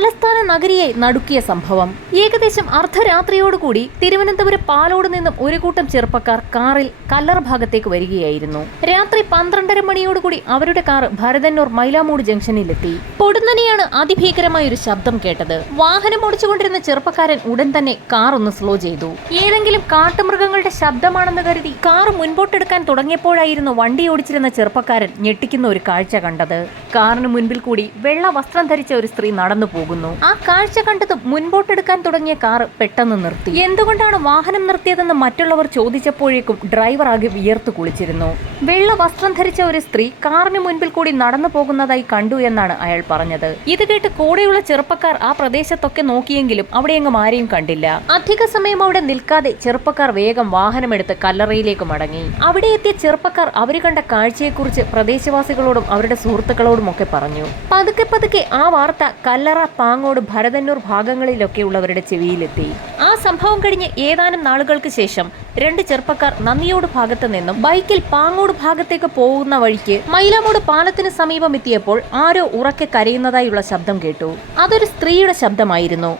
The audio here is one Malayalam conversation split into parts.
തലസ്ഥാന നഗരിയെ നടുക്കിയ സംഭവം. ഏകദേശം അർദ്ധരാത്രിയോടുകൂടി തിരുവനന്തപുരം പാലോട് നിന്നും ഒരു കൂട്ടം ചെറുപ്പക്കാർ കാറിൽ കല്ലറ ഭാഗത്തേക്ക് വരികയായിരുന്നു. രാത്രി 12:30 മണിയോടുകൂടി അവരുടെ കാർ ഭരതന്നൂർ മൈലാമൂട് ജംഗ്ഷനിലെത്തി. പൊടുന്നനെയാണ് അതിഭീകരമായ ഒരു ശബ്ദം കേട്ടത്. വാഹനം ഓടിച്ചുകൊണ്ടിരുന്ന ചെറുപ്പക്കാരൻ ഉടൻ തന്നെ കാർ ഒന്ന് സ്ലോ ചെയ്തു. ഏതെങ്കിലും കാട്ടുമൃഗങ്ങളുടെ ശബ്ദമാണെന്ന് കരുതി കാർ മുൻപോട്ടെടുക്കാൻ തുടങ്ങിയപ്പോഴായിരുന്നു വണ്ടി ഓടിച്ചിരുന്ന ചെറുപ്പക്കാരൻ ഞെട്ടിക്കുന്ന ഒരു കാഴ്ച കണ്ടത്. കാറിന് മുൻപിൽ കൂടി വെള്ള വസ്ത്രം ധരിച്ച ഒരു സ്ത്രീ നടന്നു പോകുന്നു. ആ കാഴ്ച കണ്ടതും മുൻപോട്ടെടുക്കാൻ തുടങ്ങിയ കാർ പെട്ടെന്ന് നിർത്തി. എന്തുകൊണ്ടാണ് വാഹനം നിർത്തിയതെന്ന് മറ്റുള്ളവർ ചോദിച്ചപ്പോഴേക്കും ഡ്രൈവർ ആകെ വിയർത്തു കുളിച്ചിരുന്നു. വെള്ള വസ്ത്രം ധരിച്ച ഒരു സ്ത്രീ കാറിന് മുൻപിൽ കൂടി നടന്നു പോകുന്നതായി കണ്ടു എന്നാണ് അയാൾ പറഞ്ഞത്. ഇത് കേട്ട് കൂടെയുള്ള ചെറുപ്പക്കാർ ആ പ്രദേശത്തൊക്കെ നോക്കിയെങ്കിലും അവിടെയെങ്ങും ആരെയും കണ്ടില്ല. അധിക സമയം അവിടെ നിൽക്കാതെ ചെറുപ്പക്കാർ വേഗം വാഹനമെടുത്ത് കല്ലറയിലേക്ക് മടങ്ങി. അവിടെ എത്തിയ ചെറുപ്പക്കാർ അവർ കണ്ട കാഴ്ചയെക്കുറിച്ച് പ്രദേശവാസികളോടും അവരുടെ സുഹൃത്തുക്കളോടും ഒക്കെ പറഞ്ഞു. പതുക്കെ പതുക്കെ ആ വാർത്ത കല്ലറ, പാങ്ങോട്, ഭരതന്നൂർ ഭാഗങ്ങളിലൊക്കെ ഉള്ളവരുടെ ചെവിയിലെത്തി. ആ സംഭവം കഴിഞ്ഞ് ഏതാനും നാളുകൾക്ക് ശേഷം 2 ചെറുപ്പക്കാർ നന്ദിയോട് ഭാഗത്ത് നിന്നും ബൈക്കിൽ പാങ്ങോട് ഭാഗത്തേക്ക് പോകുന്ന വഴിക്ക് മൈലാമൂട് പാലത്തിന് സമീപം എത്തിയപ്പോൾ ആരോ ഉറക്കെ കരയുന്നതായുള്ള ശബ്ദം കേട്ടു. അതൊരു സ്ത്രീയുടെ ശബ്ദമായിരുന്നു.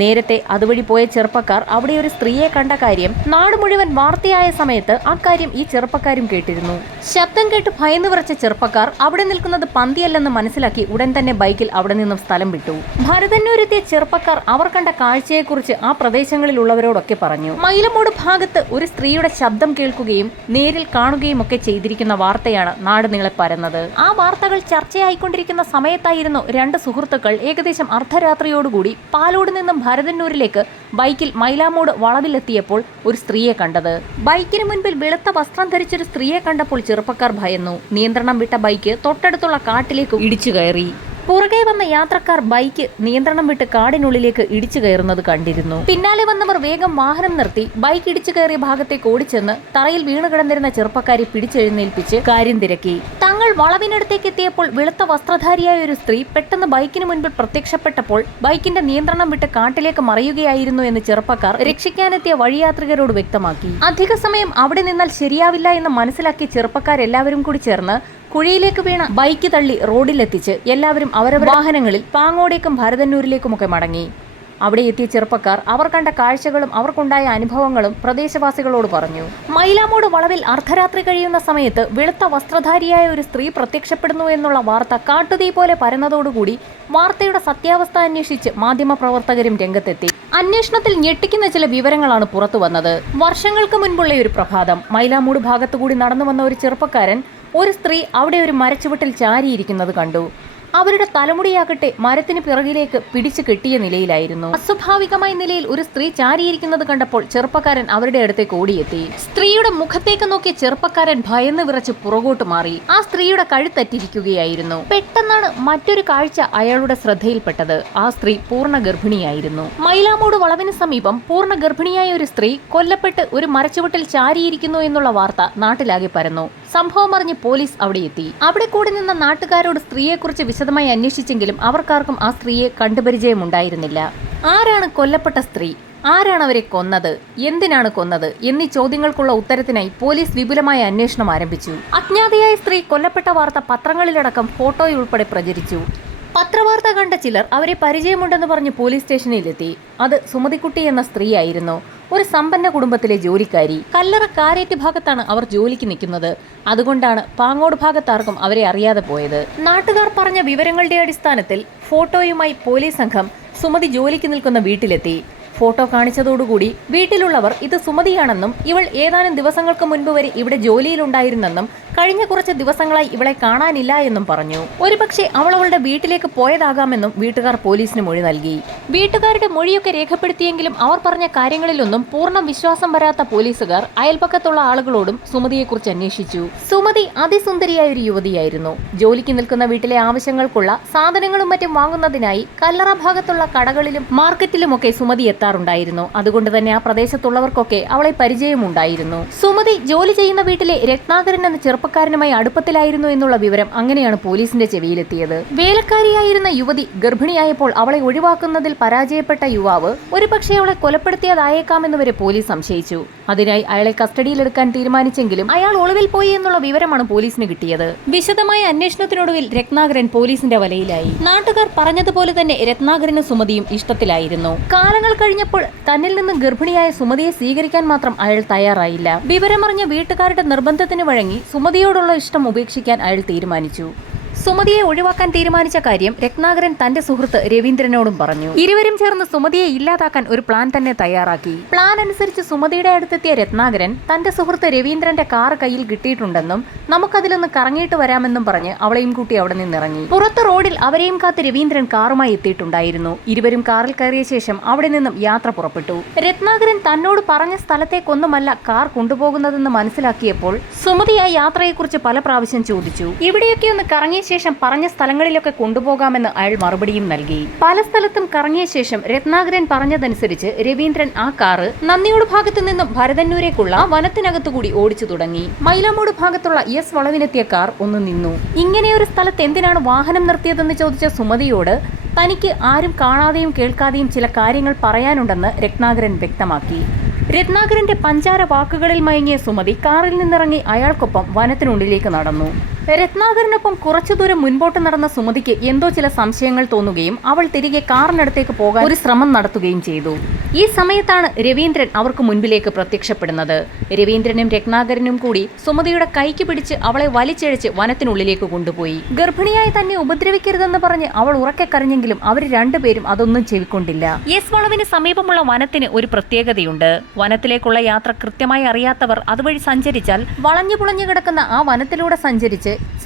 നേരത്തെ അതുവഴി പോയ ചെറുപ്പക്കാർ അവിടെ ഒരു സ്ത്രീയെ കണ്ട കാര്യം നാട് മുഴുവൻ വാർത്തയായ സമയത്ത് ആ കാര്യം ഈ ചെറുപ്പക്കാരും കേട്ടിരുന്നു. ശബ്ദം കേട്ട് ഭയന്നു വിറച്ച ചെറുപ്പക്കാർ അവിടെ നിൽക്കുന്നത് പന്തിയല്ലെന്ന് മനസ്സിലാക്കി ഉടൻ തന്നെ ബൈക്കിൽ അവിടെ നിന്നും സ്ഥലം വിട്ടു. ഭരതന്നൂരെത്തിയ ചെറുപ്പക്കാർ അവർ കണ്ട കാഴ്ചയെക്കുറിച്ച് ആ പ്രദേശങ്ങളിലുള്ളവരോടൊക്കെ പറഞ്ഞു. മൈലമൂട് ഭാഗത്ത് ഒരു സ്ത്രീയുടെ ശബ്ദം കേൾക്കുകയും നേരിൽ കാണുകയും ഒക്കെ ചെയ്തിരിക്കുന്ന വാർത്തയാണ് നാട് നീളെ പരന്നത്. ആ വാർത്തകൾ ചർച്ചയായിക്കൊണ്ടിരിക്കുന്ന സമയത്തായിരുന്നു 2 സുഹൃത്തുക്കൾ ഏകദേശം അർദ്ധരാത്രിയോടുകൂടി പാലോട് നിന്നും ഭരതന്നൂരിലേക്ക് ബൈക്കിൽ മൈലാമൂട് വളവിലെത്തിയപ്പോൾ ഒരു സ്ത്രീയെ കണ്ടത്. ബൈക്കിന് മുൻപിൽ വെളുത്ത വസ്ത്രം ധരിച്ചൊരു സ്ത്രീയെ കണ്ടപ്പോൾ ചെറുപ്പക്കാർ ഭയന്നു. നിയന്ത്രണം വിട്ട ബൈക്ക് തൊട്ടടുത്തുള്ള കാട്ടിലേക്ക് ഇടിച്ചു കയറി. പുറകെ വന്ന യാത്രക്കാർ ബൈക്ക് നിയന്ത്രണം വിട്ട് കാടിനുള്ളിലേക്ക് ഇടിച്ചു കയറുന്നത് കണ്ടിരുന്നു. പിന്നാലെ വന്നവർ വേഗം വാഹനം നിർത്തി ബൈക്ക് ഇടിച്ചു കയറിയ ഭാഗത്തേക്ക് ഓടിച്ചെന്ന് തറയിൽ വീണു കിടന്നിരുന്ന ചെറുപ്പക്കാരെ പിടിച്ചെഴുന്നേൽപ്പിച്ച് കാര്യം തിരക്കി. തങ്ങൾ വളവിനടുത്തേക്ക് എത്തിയപ്പോൾ വെളുത്ത വസ്ത്രധാരിയായ ഒരു സ്ത്രീ പെട്ടെന്ന് ബൈക്കിന് മുൻപിൽ പ്രത്യക്ഷപ്പെട്ടപ്പോൾ ബൈക്കിന്റെ നിയന്ത്രണം വിട്ട് കാട്ടിലേക്ക് മറിയുകയായിരുന്നു എന്ന് ചെറുപ്പക്കാർ രക്ഷിക്കാനെത്തിയ വഴിയാത്രികരോട് വ്യക്തമാക്കി. അധിക സമയം അവിടെ നിന്നാൽ ശരിയാവില്ല എന്ന് മനസ്സിലാക്കിയ ചെറുപ്പക്കാരെല്ലാവരും കൂടി ചേർന്ന് കുഴിയിലേക്ക് വീണ ബൈക്ക് തള്ളി റോഡിലെത്തിച്ച് എല്ലാവരും അവരവരുടെ വാഹനങ്ങളിൽ പാങ്ങോടേക്കും ഭരതന്നൂരിലേക്കുമൊക്കെ മടങ്ങി. അവിടെ എത്തിയ ചെറുപ്പക്കാർ അവർ കണ്ട കാഴ്ചകളും അവർക്കുണ്ടായ അനുഭവങ്ങളും പ്രദേശവാസികളോട് പറഞ്ഞു. മൈലാമൂട് വളവിൽ അർദ്ധരാത്രി കഴിയുന്ന സമയത്ത് വെളുത്ത വസ്ത്രധാരിയായ ഒരു സ്ത്രീ പ്രത്യക്ഷപ്പെടുന്നു എന്നുള്ള വാർത്ത കാട്ടുതീ പോലെ പരന്നതോടുകൂടി വാർത്തയുടെ സത്യാവസ്ഥ അന്വേഷിച്ച് മാധ്യമപ്രവർത്തകരും രംഗത്തെത്തി. അന്വേഷണത്തിൽ ഞെട്ടിക്കുന്ന ചില വിവരങ്ങളാണ് പുറത്തു വന്നത്. വർഷങ്ങൾക്ക് മുൻപുള്ള ഒരു പ്രഭാതം മൈലാമൂട് ഭാഗത്തുകൂടി നടന്നു വന്ന ഒരു ചെറുപ്പക്കാരൻ ഒരു സ്ത്രീ അവിടെ ഒരു മരച്ചുവട്ടിൽ ചാരിയിരിക്കുന്നത് കണ്ടു. അവരുടെ തലമുടിയാകട്ടെ മരത്തിന് പിറകിലേക്ക് പിടിച്ചു കെട്ടിയ നിലയിലായിരുന്നു. അസ്വാഭാവികമായ നിലയിൽ ഒരു സ്ത്രീ ചാരിയിരിക്കുന്നത് കണ്ടപ്പോൾ ചെറുപ്പക്കാരൻ അവരുടെ അടുത്തേക്ക് ഓടിയെത്തി. സ്ത്രീയുടെ മുഖത്തേക്ക് നോക്കിയ ചെറുപ്പക്കാരൻ ഭയന്ന് വിറച്ച് പുറകോട്ട് മാറി. ആ സ്ത്രീയുടെ കഴുത്തറ്റിരിക്കുകയായിരുന്നു. പെട്ടെന്നാണ് മറ്റൊരു കാഴ്ച അയാളുടെ ശ്രദ്ധയിൽപ്പെട്ടത്. ആ സ്ത്രീ പൂർണ്ണ ഗർഭിണിയായിരുന്നു. മൈലാമൂട് വളവിന് സമീപം പൂർണ്ണ ഗർഭിണിയായ ഒരു സ്ത്രീ കൊല്ലപ്പെട്ട് ഒരു മരച്ചുവട്ടിൽ ചാരിയിരിക്കുന്നു എന്നുള്ള വാർത്ത നാട്ടിലാകെ പരന്നു. സംഭവം അറിഞ്ഞ് പോലീസ് അവിടെ എത്തി. അവിടെ കൂടി നിന്ന നാട്ടുകാരോട് സ്ത്രീയെക്കുറിച്ച് വിശദമായി അന്വേഷിച്ചെങ്കിലും അവർക്കാർക്കും ആ സ്ത്രീയെ കണ്ടുപരിചയമുണ്ടായിരുന്നില്ല. ആരാണ് കൊല്ലപ്പെട്ട സ്ത്രീ? ആരാണ് അവരെ കൊന്നത്? എന്തിനാണ് കൊന്നത്? എന്നീ ചോദ്യങ്ങൾക്കുള്ള ഉത്തരത്തിനായി പോലീസ് വിപുലമായ അന്വേഷണം ആരംഭിച്ചു. അജ്ഞാതയായ സ്ത്രീ കൊല്ലപ്പെട്ട വാർത്ത പത്രങ്ങളിലടക്കം ഫോട്ടോയുൾപ്പെടെ പ്രചരിച്ചു. പത്രവാർത്ത കണ്ട ചിലർ അവരെ പരിചയമുണ്ടെന്ന് പറഞ്ഞ് പോലീസ് സ്റ്റേഷനിലെത്തി. അത് സുമതിക്കുട്ടി എന്ന സ്ത്രീയായിരുന്നു. ഒരു സമ്പന്ന കുടുംബത്തിലെ ജോലിക്കാരി. കല്ലറ കാരേറ്റ് ഭാഗത്താണ് അവർ ജോലിക്ക് നിൽക്കുന്നത്. അതുകൊണ്ടാണ് പാങ്ങോട് ഭാഗത്താർക്കും അവരെ അറിയാതെ പോയത്. നാട്ടുകാർ പറഞ്ഞ വിവരങ്ങളുടെ അടിസ്ഥാനത്തിൽ ഫോട്ടോയുമായി പോലീസ് സംഘം സുമതി ജോലിക്ക് നിൽക്കുന്ന വീട്ടിലെത്തി. ഫോട്ടോ കാണിച്ചതോടുകൂടി വീട്ടിലുള്ളവർ ഇത് സുമതിയാണെന്നും ഇവൾ ഏതാനും ദിവസങ്ങൾക്ക് മുൻപ് വരെ ഇവിടെ ജോലിയിലുണ്ടായിരുന്നെന്നും കഴിഞ്ഞ കുറച്ച് ദിവസങ്ങളായി ഇവളെ കാണാനില്ല എന്നും പറഞ്ഞു. ഒരുപക്ഷെ അവൾ അവളുടെ വീട്ടിലേക്ക് പോയതാകാമെന്നും വീട്ടുകാർ പോലീസിന് മൊഴി നൽകി. വീട്ടുകാരുടെ മൊഴിയൊക്കെ രേഖപ്പെടുത്തിയെങ്കിലും അവർ പറഞ്ഞ കാര്യങ്ങളിലൊന്നും പൂർണ്ണ വിശ്വാസം വരാത്ത പോലീസുകാർ അയൽപക്കത്തുള്ള ആളുകളോടും സുമതിയെക്കുറിച്ച് അന്വേഷിച്ചു. സുമതി അതിസുന്ദരിയായ ഒരു യുവതിയായിരുന്നു. ജോലിക്ക് നിൽക്കുന്ന വീട്ടിലെ ആവശ്യങ്ങൾക്കുള്ള സാധനങ്ങളും മറ്റും വാങ്ങുന്നതിനായി കല്ലറ ഭാഗത്തുള്ള കടകളിലും മാർക്കറ്റിലുമൊക്കെ സുമതി എത്താറുണ്ടായിരുന്നു. അതുകൊണ്ട് തന്നെ ആ പ്രദേശത്തുള്ളവർക്കൊക്കെ അവളെ പരിചയമുണ്ടായിരുന്നു. സുമതി ജോലി ചെയ്യുന്ന വീട്ടിലെ രത്നാകരൻ എന്ന ചെറുപ്പക്കാരനുമായി അടുപ്പത്തിലായിരുന്നു എന്നുള്ള വിവരം അങ്ങനെയാണ് പോലീസിന്റെ ചെവിയിലെത്തിയത്. വേലക്കാരിയായിരുന്ന യുവതി ഗർഭിണിയായപ്പോൾ അവളെ ഒഴിവാക്കുന്നതിൽ പരാജയപ്പെട്ട യുവാവ് ഒരുപക്ഷെ അവളെ കൊലപ്പെടുത്തിയതായേക്കാമെന്ന് വരെ പോലീസ് സംശയിച്ചു. അതിനായി അയാളെ കസ്റ്റഡിയിലെടുക്കാൻ തീരുമാനിച്ചെങ്കിലും അയാൾ ഒളിവിൽ പോയി എന്നുള്ള വിവരമാണ് പോലീസിന് കിട്ടിയത്. വിശദമായ അന്വേഷണത്തിനൊടുവിൽ രത്നാകരൻ പോലീസിന്റെ വലയിലായി. നാട്ടുകാർ പറഞ്ഞതുപോലെ തന്നെ രത്നാകരനും സുമതിയും ഇഷ്ടത്തിലായിരുന്നു. കാലങ്ങൾ കഴിഞ്ഞപ്പോൾ തന്നിൽ നിന്ന് ഗർഭിണിയായ സുമതിയെ സ്വീകരിക്കാൻ മാത്രം അയാൾ തയ്യാറായില്ല. വിവരമറിഞ്ഞ വീട്ടുകാരുടെ നിർബന്ധത്തിന് വഴങ്ങി സുമതിയോടുള്ള ഇഷ്ടം ഉപേക്ഷിക്കാൻ അയാൾ തീരുമാനിച്ചു. സുമതിയെ ഒഴിവാക്കാൻ തീരുമാനിച്ച കാര്യം രത്നാകരൻ തന്റെ സുഹൃത്ത് രവീന്ദ്രനോടും പറഞ്ഞു. ഇരുവരും ചേർന്ന് സുമതിയെ ഇല്ലാതാക്കാൻ ഒരു പ്ലാൻ തന്നെ തയ്യാറാക്കി. പ്ലാൻ അനുസരിച്ച് സുമതിയുടെ അടുത്തെത്തിയ രത്നാകരൻ തന്റെ സുഹൃത്ത് രവീന്ദ്രന്റെ കാർ കയ്യിൽ കിട്ടിയിട്ടുണ്ടെന്നും നമുക്കതിലൊന്ന് കറങ്ങിയിട്ട് വരാമെന്നും പറഞ്ഞ് അവളെയും കൂട്ടി അവിടെ നിന്നിറങ്ങി. പുറത്ത് റോഡിൽ അവരെയും കാത്ത് രവീന്ദ്രൻ കാറുമായി എത്തിയിട്ടുണ്ടായിരുന്നു. ഇരുവരും കാറിൽ കയറിയ ശേഷം അവിടെ നിന്നും യാത്ര പുറപ്പെട്ടു. രത്നാകരൻ തന്നോട് പറഞ്ഞ സ്ഥലത്തേക്കൊന്നുമല്ല കാർ കൊണ്ടുപോകുന്നതെന്ന് മനസ്സിലാക്കിയപ്പോൾ സുമതി ആ യാത്രയെക്കുറിച്ച് പല പ്രാവശ്യം ചോദിച്ചു. ഇവിടെയൊക്കെ ഒന്ന് കറങ്ങിയ ശേഷം പറഞ്ഞ സ്ഥലങ്ങളിലൊക്കെ കൊണ്ടുപോകാമെന്ന് അയാൾ മറുപടിയും നൽകി. പല സ്ഥലത്തും കറങ്ങിയ ശേഷം രത്നാകരൻ പറഞ്ഞതനുസരിച്ച് രവീന്ദ്രൻ ആ കാറ് നന്ദിയോട് ഭാഗത്തു നിന്നും ഭരതന്നൂരേക്കുള്ള വനത്തിനകത്തുകൂടി ഓടിച്ചു തുടങ്ങി. മൈലാമൂട് ഭാഗത്തുള്ള എസ് വളവിനെത്തിയ കാർ ഒന്ന് നിന്നു. ഇങ്ങനെയൊരു സ്ഥലത്ത് എന്തിനാണ് വാഹനം നിർത്തിയതെന്ന് ചോദിച്ച സുമതിയോട് തനിക്ക് ആരും കാണാതെയും കേൾക്കാതെയും ചില കാര്യങ്ങൾ പറയാനുണ്ടെന്ന് രത്നാകരൻ വ്യക്തമാക്കി. രത്നാകരന്റെ പഞ്ചാര വാക്കുകളിൽ മയങ്ങിയ സുമതി കാറിൽ നിന്നിറങ്ങി അയാൾക്കൊപ്പം വനത്തിനുള്ളിലേക്ക് നടന്നു. രത്നാകരനൊപ്പം കുറച്ചു ദൂരം മുൻപോട്ട് നടന്ന സുമതിക്ക് എന്തോ ചില സംശയങ്ങൾ തോന്നുകയും അവൾ തിരികെ കാറിനടുത്തേക്ക് പോകാൻ ഒരു ശ്രമം നടത്തുകയും ചെയ്തു. ഈ സമയത്താണ് രവീന്ദ്രൻ അവർക്ക് മുൻപിലേക്ക് പ്രത്യക്ഷപ്പെടുന്നത്. രവീന്ദ്രനും രത്നാകരനും കൂടി സുമതിയുടെ കൈക്ക് പിടിച്ച് അവളെ വലിച്ചിഴച്ച് വനത്തിനുള്ളിലേക്ക് കൊണ്ടുപോയി. ഗർഭിണിയായി തന്നെ ഉപദ്രവിക്കരുതെന്ന് പറഞ്ഞ് അവൾ ഉറക്കെ കരഞ്ഞെങ്കിലും അവർ രണ്ടുപേരും അതൊന്നും ചെവിക്കൊണ്ടില്ല. എസ് വളവിന് സമീപമുള്ള വനത്തിന് ഒരു പ്രത്യേകതയുണ്ട്. വനത്തിലേക്കുള്ള യാത്ര കൃത്യമായി അറിയാത്തവർ അതുവഴി സഞ്ചരിച്ചാൽ വളഞ്ഞു പുളഞ്ഞു കിടക്കുന്ന ആ വനത്തിലൂടെ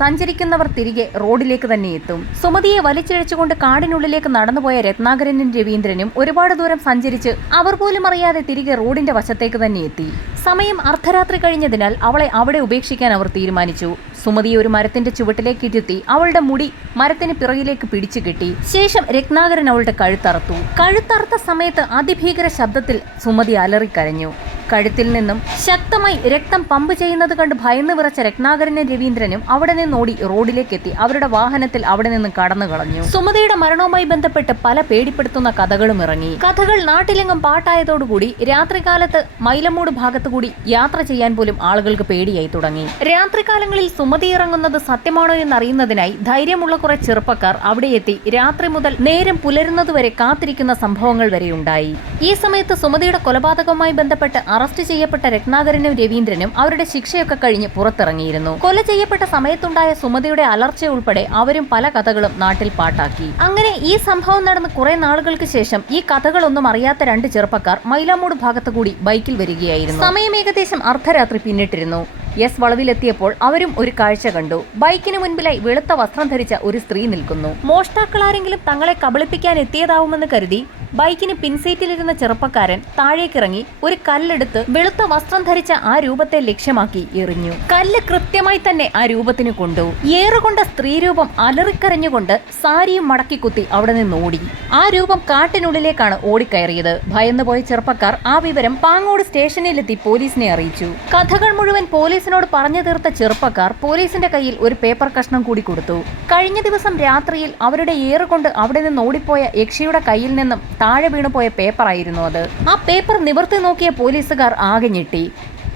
സഞ്ചരിക്കുന്നവർ തിരികെ റോഡിലേക്ക് തന്നെ എത്തും. സുമതിയെ വലിച്ചിഴച്ചുകൊണ്ട് കാടിനുള്ളിലേക്ക് നടന്നുപോയ രത്നാകരനും രവീന്ദ്രനും ഒരുപാട് ദൂരം സഞ്ചരിച്ച് അവർ പോലും അറിയാതെ തിരികെ റോഡിന്റെ വശത്തേക്ക് തന്നെ എത്തി. സമയം അർദ്ധരാത്രി കഴിഞ്ഞതിനാൽ അവളെ അവിടെ ഉപേക്ഷിക്കാൻ അവർ തീരുമാനിച്ചു. സുമതിയെ ഒരു മരത്തിന്റെ ചുവട്ടിലേക്ക് ഇരുത്തി അവളുടെ മുടി മരത്തിന് പിറകിലേക്ക് പിടിച്ചു കെട്ടി. ശേഷം രത്നാകരൻ അവളുടെ കഴുത്തറുത്ത സമയത്ത് അതിഭീകര ശബ്ദത്തിൽ സുമതി അലറിക്കരഞ്ഞു. കഴുത്തിൽ നിന്നും ശക്തമായി രക്തം പമ്പ് ചെയ്യുന്നത് കണ്ട് ഭയന്ന് വിറച്ച രത്നാകരനും രവീന്ദ്രനും അവിടെ നിന്നോടി റോഡിലേക്ക് എത്തി അവരുടെ വാഹനത്തിൽ അവിടെ നിന്നും കടന്നു കളഞ്ഞു. സുമതിയുടെ മരണവുമായി ബന്ധപ്പെട്ട് പല പേടിപ്പെടുത്തുന്ന കഥകളും ഇറങ്ങി. കഥകൾ നാട്ടിലെങ്ങും പാട്ടായതോടുകൂടി രാത്രികാലത്ത് മൈലമൂട് ഭാഗത്തുകൂടി യാത്ര ചെയ്യാൻ പോലും ആളുകൾക്ക് പേടിയായി തുടങ്ങി. രാത്രികാലങ്ങളിൽ സുമതി ഇറങ്ങുന്നത് സത്യമാണോ എന്നറിയുന്നതിനായി ധൈര്യമുള്ള കുറെ ചെറുപ്പക്കാർ അവിടെ എത്തി രാത്രി മുതൽ നേരം പുലരുന്നതുവരെ കാത്തിരിക്കുന്ന സംഭവങ്ങൾ വരെയുണ്ടായി. ഈ സമയത്ത് സുമതിയുടെ കൊലപാതകവുമായി ബന്ധപ്പെട്ട് അറസ്റ്റ് ചെയ്യപ്പെട്ട രത്നാകരനും രവീന്ദ്രനും അവരുടെ ശിക്ഷയൊക്കെ കഴിഞ്ഞ് പുറത്തിറങ്ങിയിരുന്നു. കൊല ചെയ്യപ്പെട്ട സമയത്തുണ്ടായ സുമതിയുടെ അലർച്ച ഉൾപ്പെടെ അവരും പല കഥകളും നാട്ടിൽ പാട്ടാക്കി. അങ്ങനെ ഈ സംഭവം നടന്ന് കുറെ നാളുകൾക്ക് ശേഷം ഈ കഥകളൊന്നും അറിയാത്ത രണ്ട് ചെറുപ്പക്കാർ മൈലാമൂട് ഭാഗത്തുകൂടി ബൈക്കിൽ വരികയായിരുന്നു. സമയം ഏകദേശം അർദ്ധരാത്രി പിന്നിട്ടിരുന്നു. എസ് വളവിലെത്തിയപ്പോൾ അവരും ഒരു കാഴ്ച കണ്ടു. ബൈക്കിന് മുൻപിലായി വെളുത്ത വസ്ത്രം ധരിച്ച ഒരു സ്ത്രീ നിൽക്കുന്നു. മോഷ്ടാക്കളാരെങ്കിലും തങ്ങളെ കബളിപ്പിക്കാൻ എത്തിയതാവുമെന്ന് കരുതി ബൈക്കിന് പിൻസീറ്റിലിരുന്ന ചെറുപ്പക്കാരൻ താഴേക്കിറങ്ങി ഒരു കല്ലെടുത്ത് വെളുത്ത വസ്ത്രം ധരിച്ച ആ രൂപത്തെ ലക്ഷ്യമാക്കി എറിഞ്ഞു. കല്ല് കൃത്യമായി തന്നെ ആ രൂപത്തിന് കൊണ്ടു. ഏറുകൊണ്ട സ്ത്രീരൂപം അലറിക്കരഞ്ഞുകൊണ്ട് സാരിയും മടക്കി കുത്തി അവിടെ നിന്ന് ഓടി. ആ രൂപം കാട്ടിനുള്ളിലേക്കാണ് ഓടിക്കയറിയത്. ഭയന്നുപോയ ചെറുപ്പക്കാർ ആ വിവരം പാങ്ങോട് സ്റ്റേഷനിലെത്തി പോലീസിനെ അറിയിച്ചു. കഥകൾ മുഴുവൻ പോലീസിനോട് പറഞ്ഞു തീർത്ത ചെറുപ്പക്കാർ പോലീസിന്റെ കയ്യിൽ ഒരു പേപ്പർ കഷ്ണം കൂടി കൊടുത്തു. കഴിഞ്ഞ ദിവസം രാത്രിയിൽ അവരുടെ ഏറുകൊണ്ട് അവിടെ നിന്ന് ഓടിപ്പോയ യക്ഷിയുടെ കയ്യിൽ നിന്നും താഴെ വീണുപോയ പേപ്പറായിരുന്നു അത്. ആ പേപ്പർ നിവർത്തി നോക്കിയ പോലീസുകാർ ആകെ ഞെട്ടി.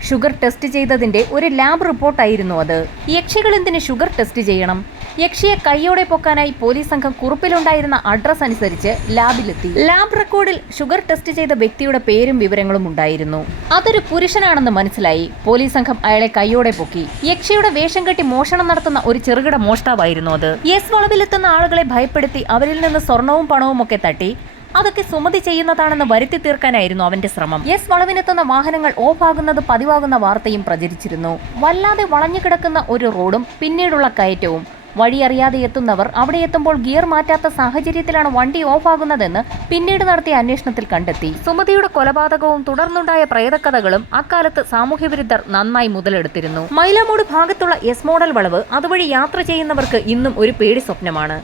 ഷുഗർ ടെസ്റ്റ് ചെയ്തതിന്റെ ഒരു ലാബ് റിപ്പോർട്ടായിരുന്നു അത്. യക്ഷികൾ എന്തിന് ഷുഗർ ടെസ്റ്റ് ചെയ്യണം? യക്ഷിയെ കൈയോടെ പൊക്കാനായി പോലീസ് സംഘം കുറിപ്പിലുണ്ടായിരുന്ന അഡ്രസ് അനുസരിച്ച് ലാബിലെത്തി. ലാബ് റെക്കോർഡിൽ ഷുഗർ ടെസ്റ്റ് ചെയ്ത വ്യക്തിയുടെ പേരും വിവരങ്ങളും ഉണ്ടായിരുന്നു. അതൊരു പുരുഷനാണെന്ന് മനസ്സിലായി. പോലീസ് സംഘം അയാളെ കൈയോടെ പൊക്കി. യക്ഷിയുടെ വേഷം കെട്ടി മോഷണം നടത്തുന്ന ഒരു ചെറുകിട മോഷ്ടാവായിരുന്നു അത്. എസ് വളവിലെത്തുന്ന ആളുകളെ ഭയപ്പെടുത്തി അവരിൽ നിന്ന് സ്വർണവും പണവും ഒക്കെ തട്ടി അതൊക്കെ സുമതി ചെയ്യുന്നതാണെന്ന് വരുത്തി തീർക്കാനായിരുന്നു അവന്റെ ശ്രമം. എസ് വളവിനെത്തുന്ന വാഹനങ്ങൾ ഓഫാകുന്നത് പതിവാകുന്ന വാർത്തയും പ്രചരിച്ചിരുന്നു. വല്ലാതെ വളഞ്ഞു കിടക്കുന്ന ഒരു റോഡും പിന്നീടുള്ള കയറ്റവും. വഴിയറിയാതെ എത്തുന്നവർ അവിടെ എത്തുമ്പോൾ ഗിയർ മാറ്റാത്ത സാഹചര്യത്തിലാണ് വണ്ടി ഓഫാകുന്നതെന്ന് പിന്നീട് നടത്തിയ അന്വേഷണത്തിൽ കണ്ടെത്തി. സുമതിയുടെ കൊലപാതകവും തുടർന്നുണ്ടായ പ്രേതകഥകളും അക്കാലത്ത് സാമൂഹ്യവിരുദ്ധർ നന്നായി മുതലെടുത്തിരുന്നു. മൈലാമൂട് ഭാഗത്തുള്ള എസ് മോഡൽ വളവ് അതുവഴി യാത്ര ചെയ്യുന്നവർക്ക് ഇന്നും ഒരു പേടി സ്വപ്നമാണ്.